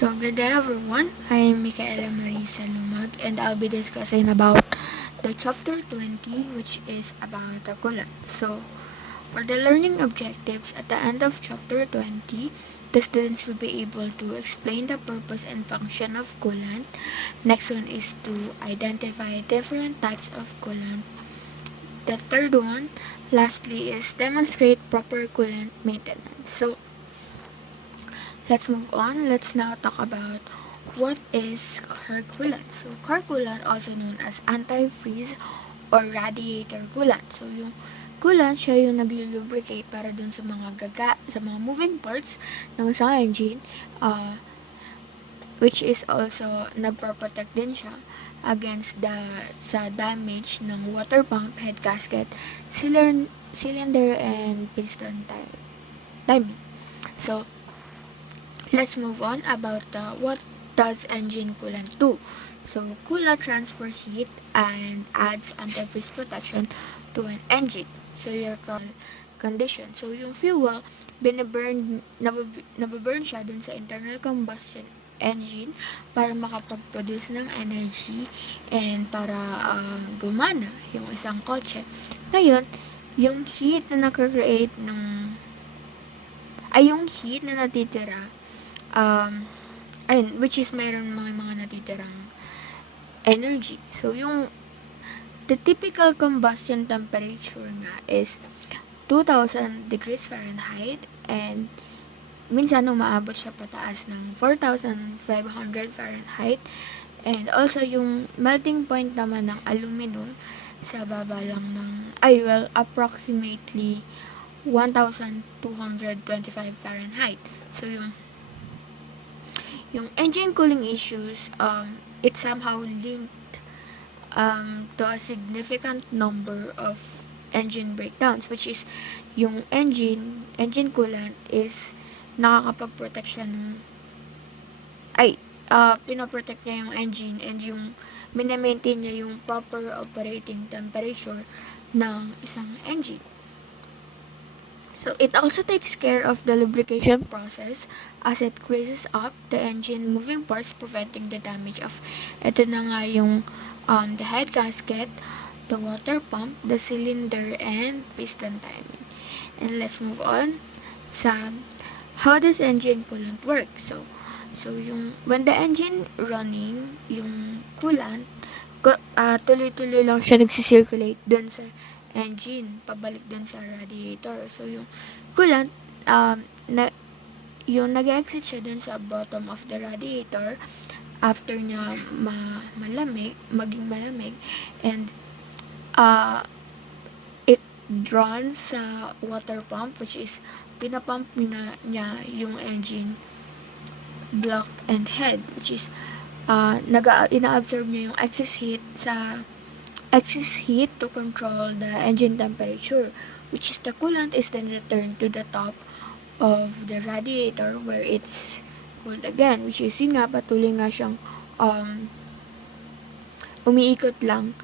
So, good day everyone. I am Mickaella Salumag and I'll be discussing about the chapter 20, which is about the coolant. So, for the learning objectives at the end of chapter 20, the students will be able to explain the purpose and function of coolant. Next one is to identify different types of coolant. The third one, lastly, is demonstrate proper coolant maintenance. So, let's move on. Let's now talk about what is car coolant. So, car coolant, also known as antifreeze or radiator coolant. So, yung coolant, siya yung naglulubricate para dun sa mga sa mga moving parts ng isang engine, which is also nagproprotect din siya against sa damage ng water pump, head gasket, cylinder, and piston timing. So, let's move on about what does engine coolant do. So, coolant transfers heat and adds antifreeze protection to an engine. So, your condition. So, yung fuel, nababurn siya dun sa internal combustion engine para makapag-produce ng energy and para gumana yung isang kotse. Ngayon, yung heat na nakakreate yung heat na natitira, which is mayroon mga natitirang energy. So, the typical combustion temperature nga is 2,000 degrees Fahrenheit and minsan umaabot siya pataas ng 4,500 Fahrenheit. And also, yung melting point naman ng aluminum sa baba lang ng, approximately 1,225 Fahrenheit. So, yung engine cooling issues, it's somehow linked to a significant number of engine breakdowns, which is yung engine coolant is nakakapag-protect siya pinoprotect niya yung engine and yung minamaintain niya yung proper operating temperature ng isang engine. So, it also takes care of the lubrication process as it greases up the engine moving parts, preventing the damage of, ito na nga yung the head gasket, the water pump, the cylinder, and piston timing. And let's move on sa how does engine coolant work. So when the engine running, yung coolant, tuloy-tuloy lang siya nagsisirculate dun sa engine, pabalik dun sa radiator. So, yung coolant, yung nag-exit siya dun sa bottom of the radiator after niya maging malamig, and it drawn sa water pump, which is pinapump niya yung engine block and head, which is ina-absorb niya yung excess heat to control the engine temperature, which is the coolant is then returned to the top of the radiator where it's cooled again, which is yun nga, patuloy nga siyang umiikot lang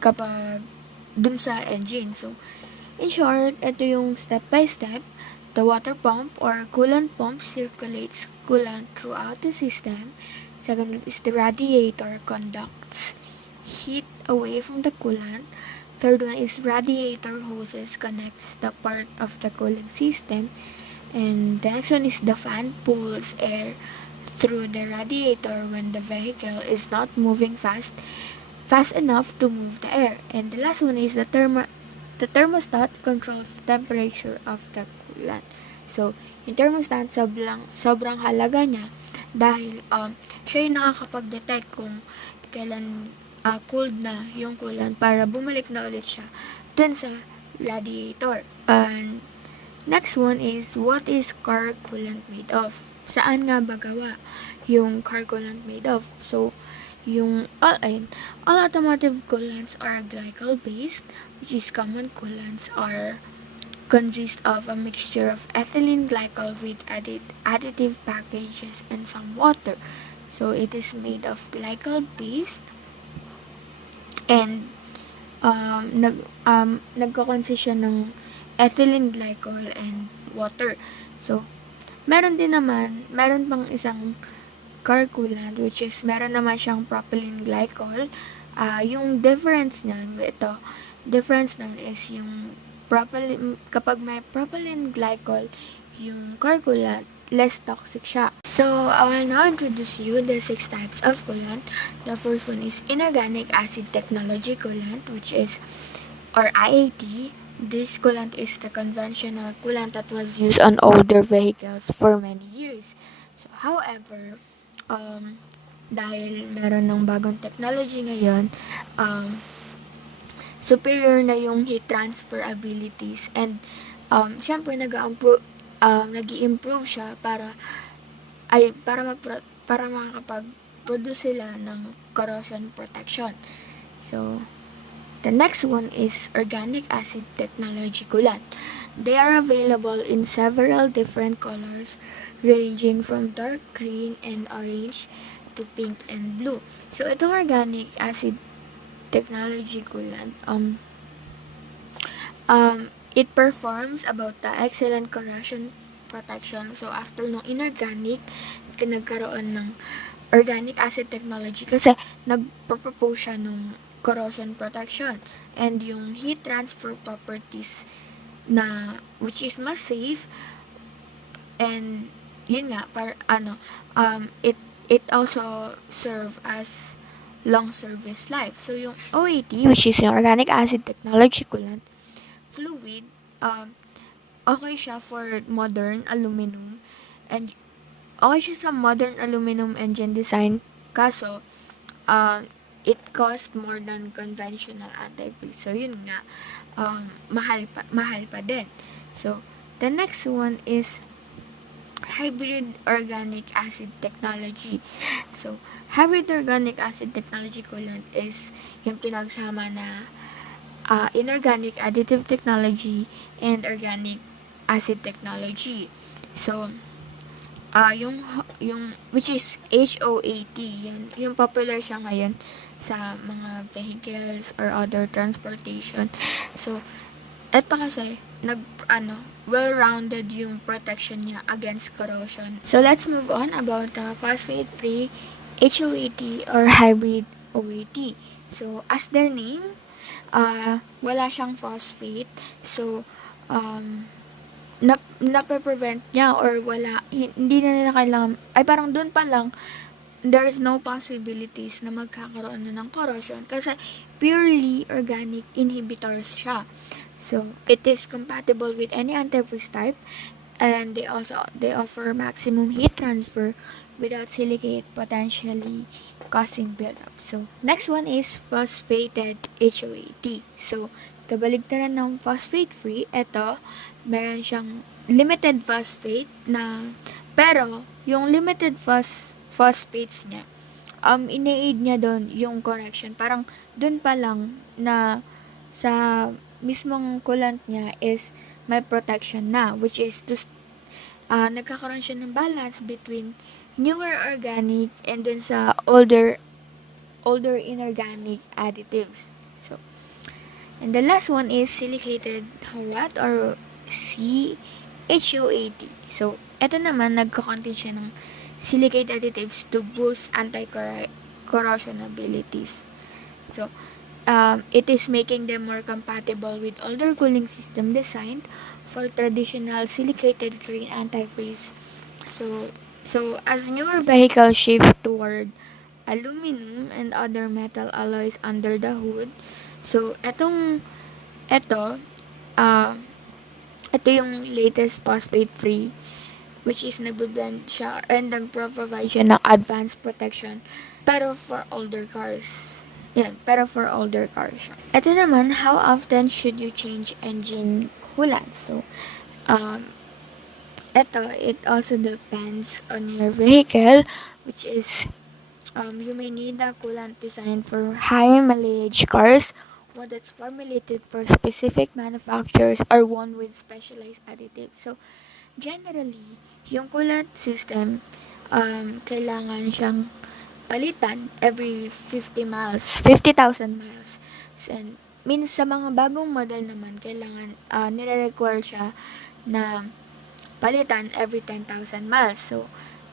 kapag dun sa engine. So, in short, ito yung step by step. The water pump or coolant pump circulates coolant throughout the system. Second is the radiator conducts heat away from the coolant. Third one is radiator hoses connects the part of the cooling system. And the next one is the fan pulls air through the radiator when the vehicle is not moving fast enough to move the air. And the last one is the thermostat controls the temperature of the coolant. So, yung thermostat, sobrang halaga niya dahil siya yung nakakapag-detect kung kailan cooled na yung coolant para bumalik na ulit siya dun sa radiator. And next one is, what is car coolant made of? Saan nga ba gawa yung car coolant made of? So, all automotive coolants are glycol-based, which is common coolants consist of a mixture of ethylene glycol with additive packages and some water. So, it is made of glycol-based and nagkakonsist siya ng ethylene glycol and water. So, meron pang isang car coolant, which is meron naman siyang propylene glycol. Yung difference niyan is yung kapag may propylene glycol, yung car coolant, less toxic siya. So, I will now introduce you the 6 types of coolant. The first one is inorganic acid technology coolant, which is, or IAT. This coolant is the conventional coolant that was used on older vehicles for many years. So, however, dahil meron ng bagong technology ngayon, superior na yung heat transfer abilities, and syempre nag-i-improve siya para makakapag-produce sila ng corrosion protection. So, the next one is organic acid technology coolant. They are available in several different colors, ranging from dark green and orange to pink and blue. So, itong organic acid technology coolant, it performs about the excellent corrosion protection. So, after nung inorganic, nagkaroon ng organic acid technology kasi nagpropose siya nung corrosion protection and yung heat transfer properties na which is mas safe, and yun nga it also serve as long service life. So yung OAT, which is yung organic acid technology coolant fluid, okay siya for modern aluminum, and okay siya sa modern aluminum engine design, kaso it cost more than conventional antifreeze. So yun nga, mahal pa din. So the next one is hybrid organic acid technology. So hybrid organic acid technology coolant is yung pinagsama na inorganic additive technology and organic acid technology. So yung which is HOAT, yung popular siya ngayon sa mga vehicles or other transportation. So eto kasi well-rounded yung protection niya against corrosion. So let's move on about the phosphate-free HOAT or hybrid OAT. So as their name, wala siyang phosphate. So nape-prevent niya, or hindi na nila kailangan, parang doon pa lang, there's no possibilities na magkakaroon na ng corrosion kasi purely organic inhibitors siya. So, it is compatible with any antifreeze type, and they offer maximum heat transfer without silicate, potentially causing buildup. So, next one is phosphated HOAT. So, kabaligtaran ng phosphate-free, ito, meron siyang limited phosphate na, pero, yung limited phosphates niya, ina-aid niya doon yung correction. Parang, doon pa lang na sa mismong coolant niya is may protection na, which is nagkakaroon siya ng balance between newer organic and dun sa older inorganic additives. So, and the last one is silicated HOAT or CHOAT. So, eto naman, nagko-contain siya ng silicate additives to boost anti-corrosion abilities. So, it is making them more compatible with older cooling system designed for traditional silicated green antifreeze. So as newer vehicles shift toward aluminum and other metal alloys under the hood, so uh, ito yung latest phosphate-free, which is nagbe-blend siya and nagpro-provide siya ng advanced protection pero for older cars. Siya. Ito naman, how often should you change engine coolant? So, it also depends on your vehicle, which is, you may need a coolant designed for high mileage cars, one that's formulated for specific manufacturers, or one with specialized additives. So, generally, yung coolant system, kailangan siyang palitan every 50,000 miles. And sa mga bagong model naman, kailangan nire-require siya na palitan every 10,000 miles. So,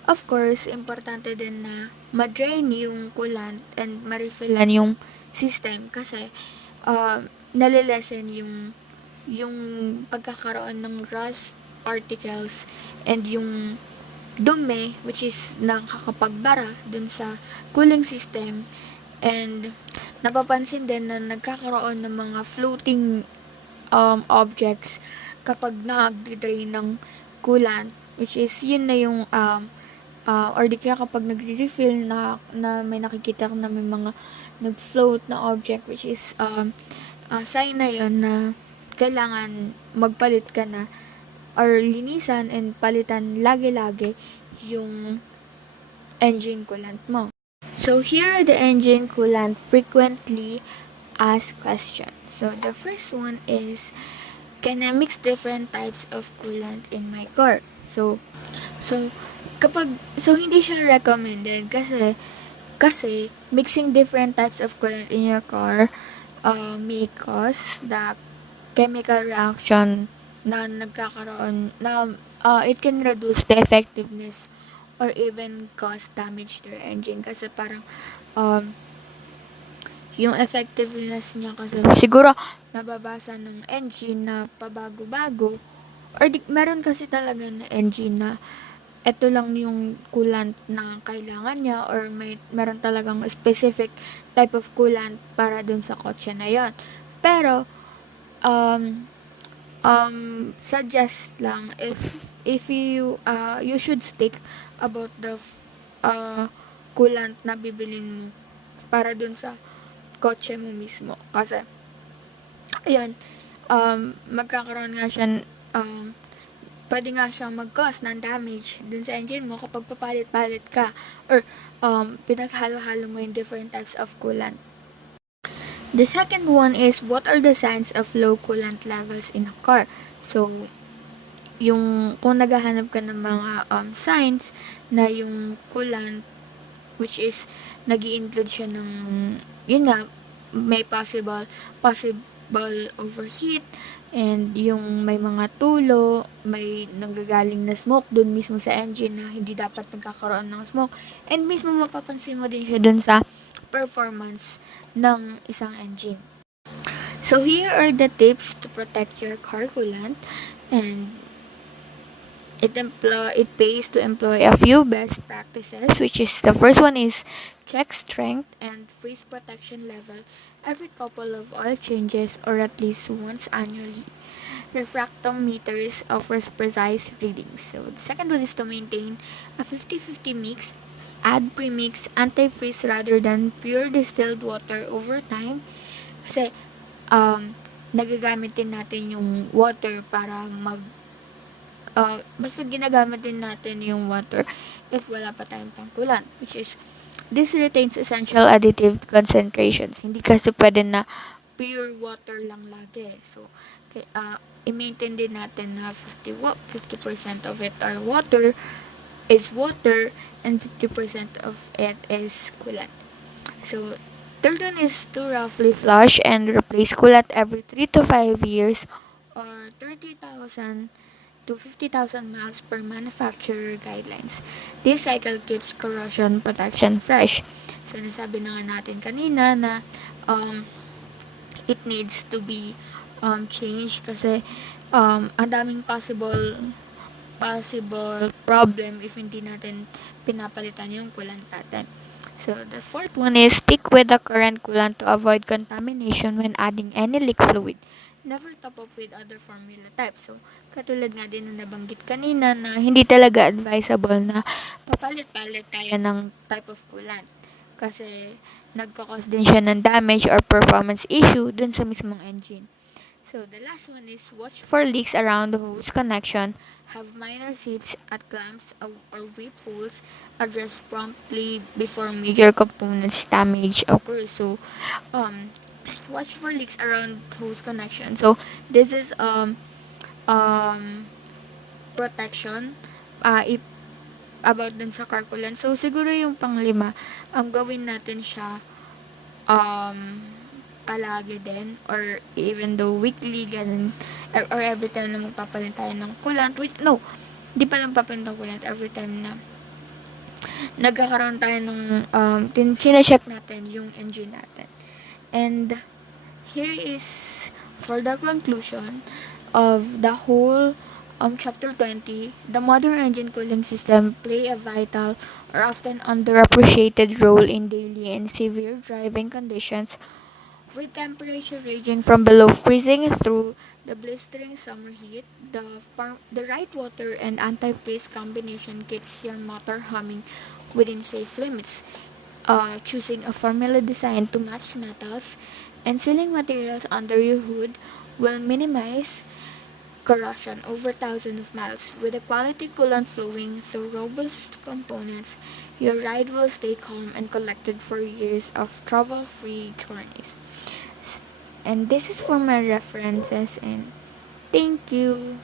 Of course, importante din na ma-drain yung coolant and ma-refillan yung system kasi nalilesen yung pagkakaroon ng rust particles and yung dumi, which is nakakapagbara dun sa cooling system. And napapansin din na nagkakaroon ng mga floating objects kapag nag-drain ng coolant, which is yun na yung or di kaya kapag nagre-refill na may nakikita na may mga nag-float na object, which is sign na yun na kailangan magpalit ka na or linisan and palitan lagi-lagi yung engine coolant mo. So here are the engine coolant frequently asked questions. So the first one is, can I mix different types of coolant in my car? So hindi siya recommended kasi mixing different types of coolant in your car may cause the chemical reaction na nagkakaroon na it can reduce the effectiveness or even cause damage to your engine kasi parang yung effectiveness niya kasi siguro nababasa ng engine na pabago-bago or meron kasi talaga na engine na eto lang yung coolant na kailangan niya or meron talagang specific type of coolant para dun sa kotse na yon. Pero suggest lang if you should stick about the coolant na bibilin mo para dun sa kotse mo mismo kasi ayun magkakaroon nga siya pwede nga siyang mag-cause ng damage dun sa engine mo kapag papalit-palit ka or pinaghalo-halo mo yung different types of coolant. The second one is, what are the signs of low coolant levels in a car? So, yung kung naghahanap ka ng mga signs na yung coolant, which is nag-i-include siya ng, yun nga, may possible overheat, and yung may mga tulo, may nanggagaling na smoke dun mismo sa engine na hindi dapat nagkakaroon ng smoke, and mismo mapapansin mo din siya dun sa performance ng isang engine. So here are the tips to protect your car coolant, and it pays to employ a few best practices, which is the first one is check strength and freeze protection level every couple of oil changes or at least once annually. Refractometers offers precise readings. So the second one is to maintain a 50-50 mix. Add premix antifreeze rather than pure distilled water over time. Kasi nagagamit din natin yung water para basta ginagamit din natin yung water if wala pa tayong pangkulan, which is this retains essential additive concentrations. Hindi kasi pwede na pure water lang lagi. So i-maintain din natin na 50% of it are water and 50% of it is coolant. So third one is to roughly flush and replace coolant every 3 to 5 years or 30,000 to 50,000 miles per manufacturer guidelines. This cycle keeps corrosion protection fresh. So nasabi na nga natin kanina na it needs to be changed kasi ang daming possible problem if hindi natin pinapalitan yung coolant natin. So the fourth one is stick with the current coolant to avoid contamination when adding any leak fluid. Never top up with other formula types. So katulad nga din na nabanggit kanina na hindi talaga advisable na papalit-palit tayo ng type of coolant kasi nagkakos din siya ng damage or performance issue dun sa mismong engine. So the last one is watch for leaks around the hose connection, have minor seats at clamps or whip holes addressed promptly before major components damage occurs. So watch for leaks around hose connection. So this is protection about dun sa car coolant. So siguro yung panglima, ang gawin natin siya palagi din or even though weekly ganun or every time na magpapalit tayo ng coolant, which no, di pa lang papalit ng coolant every time na nagkakaroon tayo ng, chinecheck natin yung engine natin. And here is for the conclusion of the whole chapter 20. The modern engine cooling system play a vital or often underappreciated role in daily and severe driving conditions, with temperature ranging from below freezing through the blistering summer heat. The right water and anti-freeze combination keeps your motor humming within safe limits. Choosing a formula designed to match metals and sealing materials under your hood will minimize corrosion over thousands of miles. With a quality coolant flowing through robust components, your ride will stay calm and collected for years of trouble-free journeys. And this is for my references, and thank you.